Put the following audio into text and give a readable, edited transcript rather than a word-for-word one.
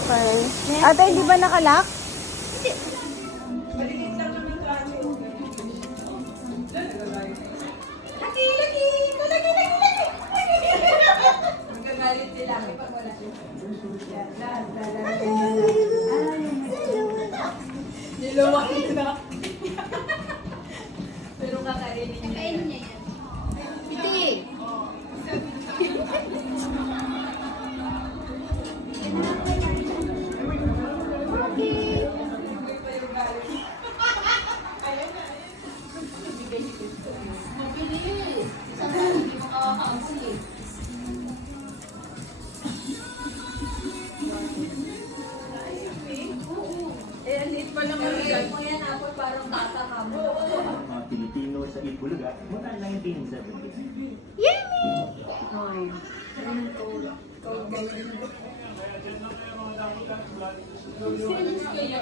Okay. Ate, hindi ba nakalock? Magagalit sila pag wala siya. Niluwain na. Pero kakainin niya. Kakainin niya yan. Piti! Mabilis! Saan ka hindi makakakaunsi? Eh, alit pa naman yan. Mo yan ako parang bata ka mo. Mga Pilipino sa Itbulaga, mula 1970. Yummy! Kaya,